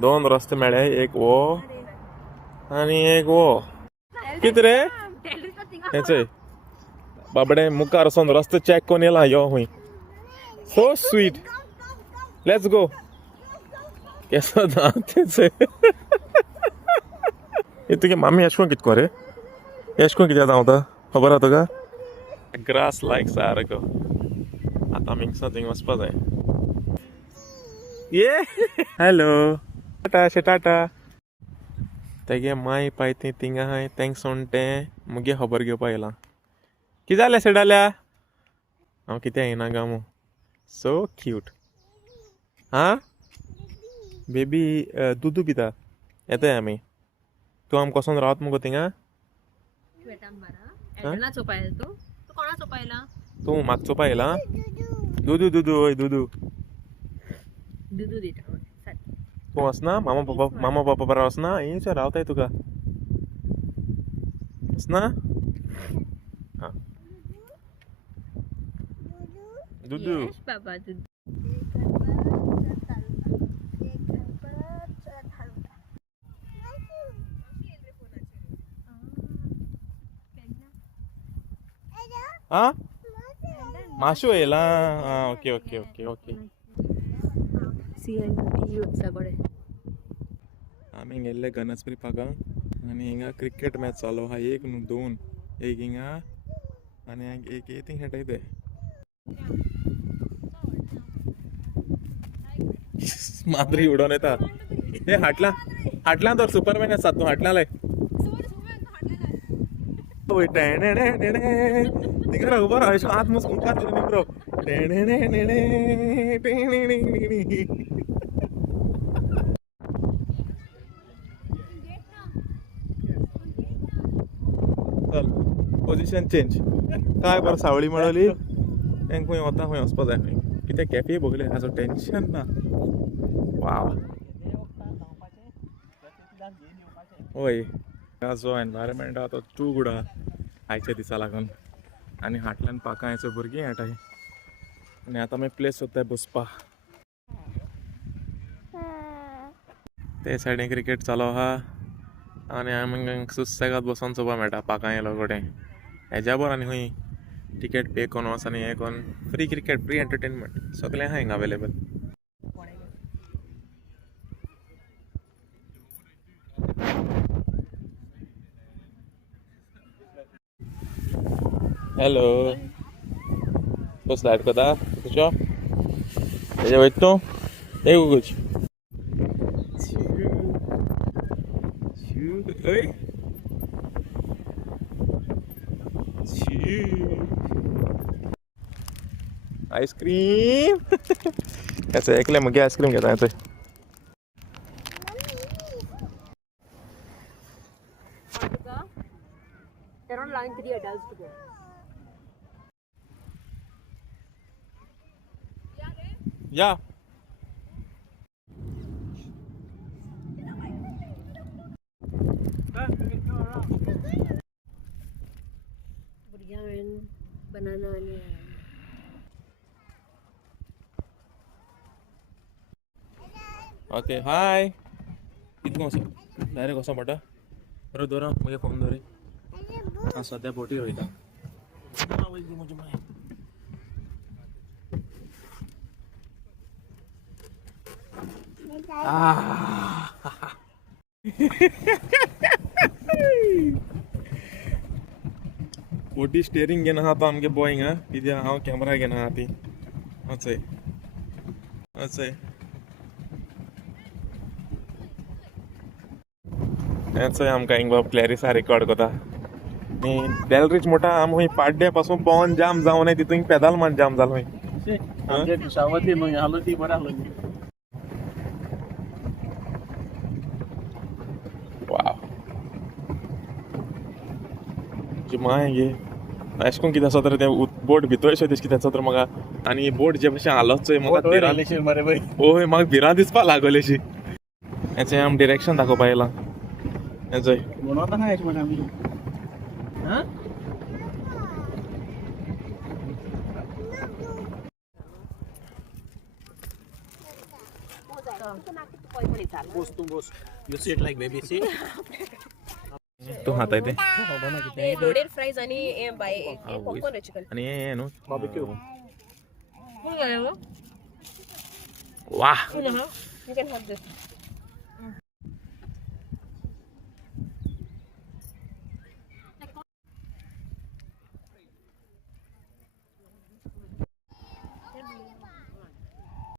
दोन रस्ते मेळे, एक वो आणि एक वो. कित रे हेचे बाबडे मुखार वचून रस्तो चॅक करून येला यो हुंय. So sweet. Let's go. केसो तेचे हे तुगे मामी अशकोन कित रे अशकोन कित्या धांवता खबर आहा तुका? ग्रास लायक सारको. आतां आमी थिंग वचपा जाय. ये हॅलो टाटा शे टाटा. तेगे माय पायती थिंग आहाय तेंक सोन तें मुगे खबर घेवपा येयलां. कितें जालें सेडाल्या? हांव कितें येना गामू. So cute. आं बेबी दुदू पिता. येताय आमी. तूं आमकां कोसोन रावत मुगो थिंगा? तूं म्हाका चोवपा येयला? दुदू दुदू ओय दुदू. तूं वचना? मामा पापा बरा वचना? येयच्या रावताय तुका. वचना? हां दुदू. आं माशू येयला? आं ओके ओके ओके ओके. आमी गेल्ले गणसपुरी पागां आनी हिंगा क्रिकेट मॅच चालू आहा. एक न्हू दोन. एक हिंगा आनी एक थिंग खेळटाय ते. माद्री उडोवन येता. हे हाटलां तर सुपरमॅन आसा. तूं हाटलां लाय. तिकडे उभं राहायचो आत मस्त मुखार निकरो. चल पोझिशन चेंज. काय बरं सावळी मेळवली. तेंक खंय वता खंय वचपा जाय खंय. कितें कॅफे बगले हाजो टेन्शन ना. वाव होय जो एनवायरमेंट आहा तो टू गूड आहा आयच्या दिसा लागून. आनी हाटल्यान पाकां हायचो भुरगीं खेळटाय. आनी आतां आमी प्लेस सोदताय बसपा. ते सायडीन क्रिकेट चालू आहा आनी आमी सुसेगाद बसोन चोवपा मेळटा पाकां येयलो कडेन. हेज्या बर आनी खंय टिकेट पे कोन्न वच आनी हें कोन्न फ्री क्रिकेट फ्री एंटरटेनमेंट सगलें आहा हिंगा अवेलेबल. हॅलो तो स्लायड कोता तुज्यो हेजे वयता तूं हे गुगूच आईस्क्रीम. याचं एकले मगे आईस्क्रीम घेता येतोय. या बनाना ओके हाय. कितको वचो डायरेक्ट वचो पडटा. बरो दवरा मगे फोन दवरी. हांव सद्या बोटी वयता. बोटी स्टेरिंग घेना आहा तो आमगे बॉय हिंगा कित्याक हांव कॅमेरा घेना आहा ती. वचय वचय हेंचय आमकां हिंगा क्लॅरिसा रेकॉर्ड कोता. आनी डेलरीच म्हणटा आमी हूंय पाड्ड्या पासून पवन जाम जावन तितून पेदाल मात जाम जालो हूंय. वाव माय गे अशें करून कितें आसा तर तें बोट भितरशें दिसता कितें आसा तर म्हाका. आनी बोट जे भशेन हालतचोय म्हाका ओय म्हाका भिरां दिसपा लागलेशी. हेचें आमी डिरेक्शन दाखोवपा येयलां. हेचोय Boss. You sit like baby, see? तू खाता येते ते लोडेड फ्राईज आणि पॉपकॉर्न चिकन आणि हे नु Barbecue. वाह यू कॅन हॅव दिस